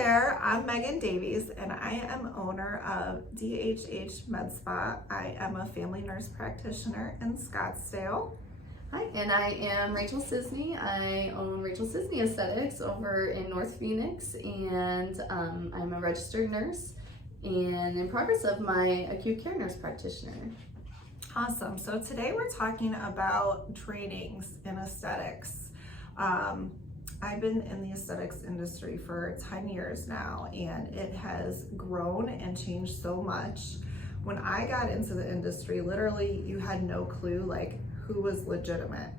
there, I'm Megan Davies and I am owner of DHH Med Spa. I am a family nurse practitioner in Scottsdale. Hi, and I am Rachel Cisney. I own Rachel Cisney Aesthetics over in North Phoenix, and I'm a registered nurse and in progress of my acute care nurse practitioner. Awesome. So today we're talking about trainings in aesthetics. I've been in the aesthetics industry for 10 years now, and it has grown and changed so much. When I got into the industry, literally you had no clue like who was legitimate.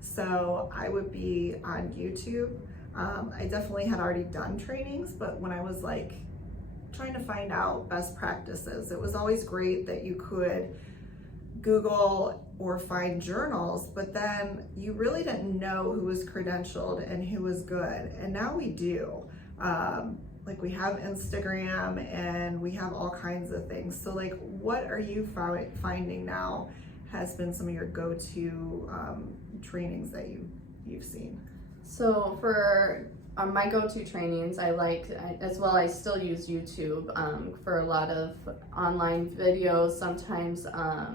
So I would be on YouTube. I definitely had already done trainings, but when I was like trying to find out best practices, it was always great that you could Google or find journals, but then you really didn't know who was credentialed and who was good. And now we do. Like we have Instagram and we have all kinds of things. So like, what are you finding now has been some of your go-to trainings that you've seen? So for my go-to trainings, I still use YouTube for a lot of online videos. Sometimes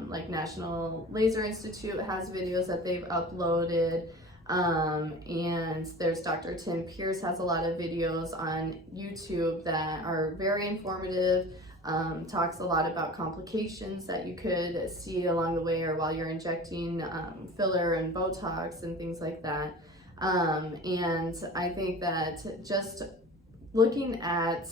like National Laser Institute has videos that they've uploaded, and there's Dr. Tim Pierce has a lot of videos on YouTube that are very informative. Talks a lot about complications that you could see along the way or while you're injecting filler and Botox and things like that. And I think that just looking at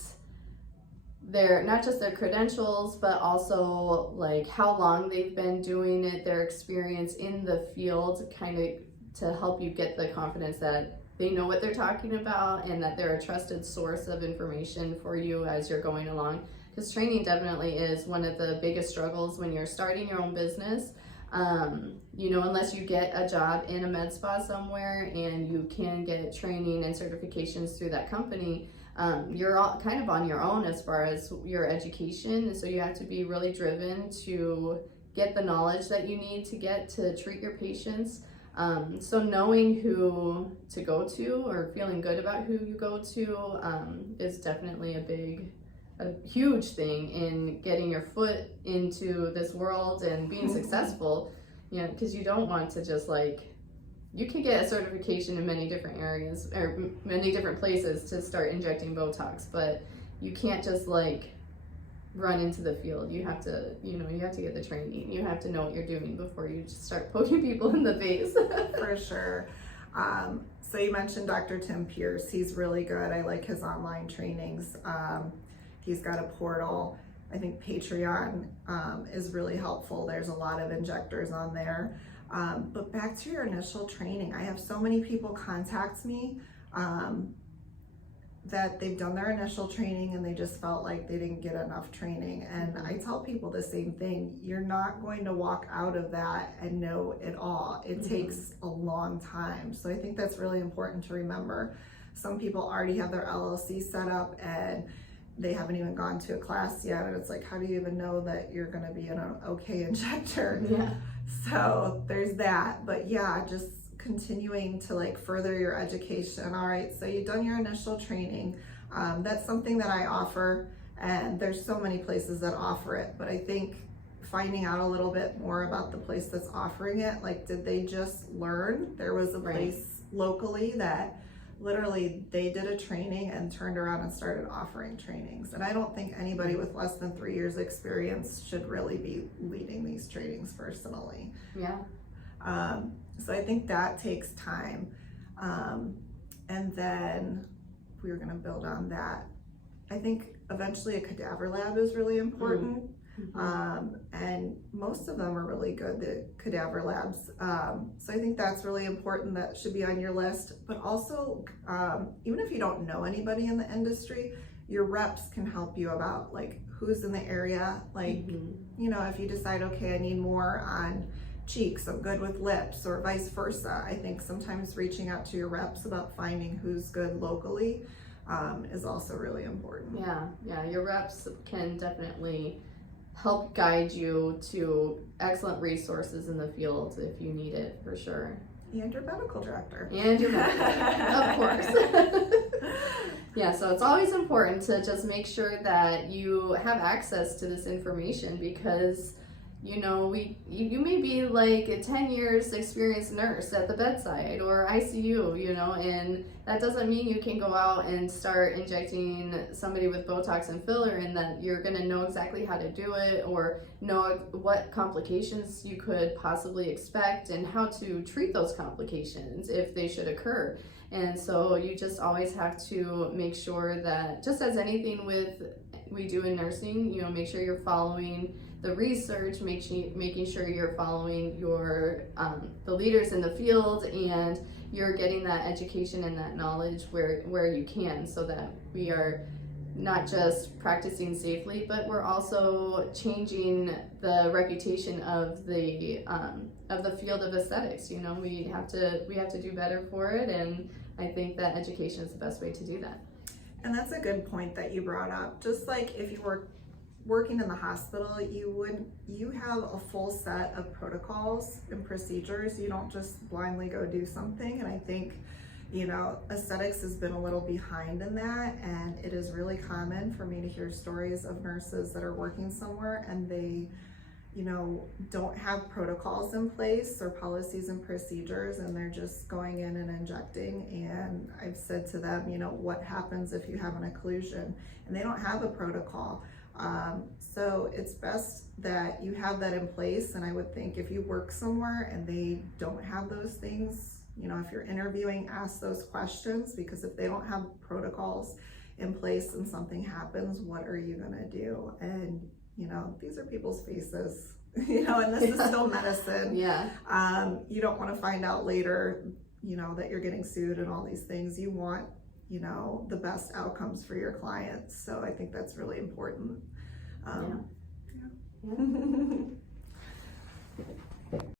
not just their credentials, but also like how long they've been doing it, their experience in the field, kind of to help you get the confidence that they know what they're talking about and that they're a trusted source of information for you as you're going along. Because training definitely is one of the biggest struggles when you're starting your own business. Unless you get a job in a med spa somewhere and you can get training and certifications through that company, you're all kind of on your own as far as your education. And so you have to be really driven to get the knowledge that you need to get to treat your patients. So knowing who to go to or feeling good about who you go to is definitely a huge thing in getting your foot into this world and being successful, because you don't want to just you can get a certification in many different areas or many different places to start injecting Botox, but you can't just run into the field. You have to, you have to get the training. You have to know what you're doing before you just start poking people in the face. For sure. So you mentioned Dr. Tim Pierce. He's really good. I like his online trainings. He's got a portal. I think Patreon is really helpful. There's a lot of injectors on there. But back to your initial training, I have so many people contact me that they've done their initial training and they just felt like they didn't get enough training. And I tell people the same thing. You're not going to walk out of that and know it all. It takes a long time. So I think that's really important to remember. Some people already have their LLC set up and they haven't even gone to a class yet, and it's like, how do you even know that you're going to be an okay injector? Yeah. So there's that. But yeah, just continuing to further your education. All right, so you've done your initial training. That's something that I offer, and there's so many places that offer it, but I think finding out a little bit more about the place that's offering it, did they just learn? There was a place locally that literally they did a training and turned around and started offering trainings. And I don't think anybody with less than 3 years experience should really be leading these trainings personally. Yeah. So I think that takes time. And then we were gonna build on that. I think eventually a cadaver lab is really important. And most of them are really good, the cadaver labs. So I think that's really important. That should be on your list. But also, even if you don't know anybody in the industry, your reps can help you about who's in the area. If you decide, okay, I need more on cheeks, I'm good with lips, or vice versa. I think sometimes reaching out to your reps about finding who's good locally is also really important. Yeah, your reps can definitely help guide you to excellent resources in the field if you need it, for sure. And your medical director. And your medical director, of course. Yeah, so it's always important to just make sure that you have access to this information because, you know, you may be like a 10 years experienced nurse at the bedside or ICU, you know, and that doesn't mean you can go out and start injecting somebody with Botox and filler and that you're going to know exactly how to do it or know what complications you could possibly expect and how to treat those complications if they should occur. And so you just always have to make sure that, just as anything we do in nursing, you know, make sure you're following the research, making sure you're following your the leaders in the field, and you're getting that education and that knowledge where you can, so that we are not just practicing safely, but we're also changing the reputation of the field of aesthetics. You know, we have to do better for it, and I think that education is the best way to do that. And that's a good point that you brought up. Just like if you were working in the hospital, you have a full set of protocols and procedures. You don't just blindly go do something. And I think, you know, aesthetics has been a little behind in that, and it is really common for me to hear stories of nurses that are working somewhere and they, you know, don't have protocols in place or policies and procedures, and they're just going in and injecting. And I've said to them, you know, what happens if you have an occlusion? And they don't have a protocol. So it's best that you have that in place. And I would think if you work somewhere and they don't have those things, you know, if you're interviewing, ask those questions, because if they don't have protocols in place and something happens, what are you gonna do? And you know, these are people's faces, you know, and this is still medicine. Yeah. You don't want to find out later, you know, that you're getting sued and all these things. You want, you know, the best outcomes for your clients. So I think that's really important. Yeah.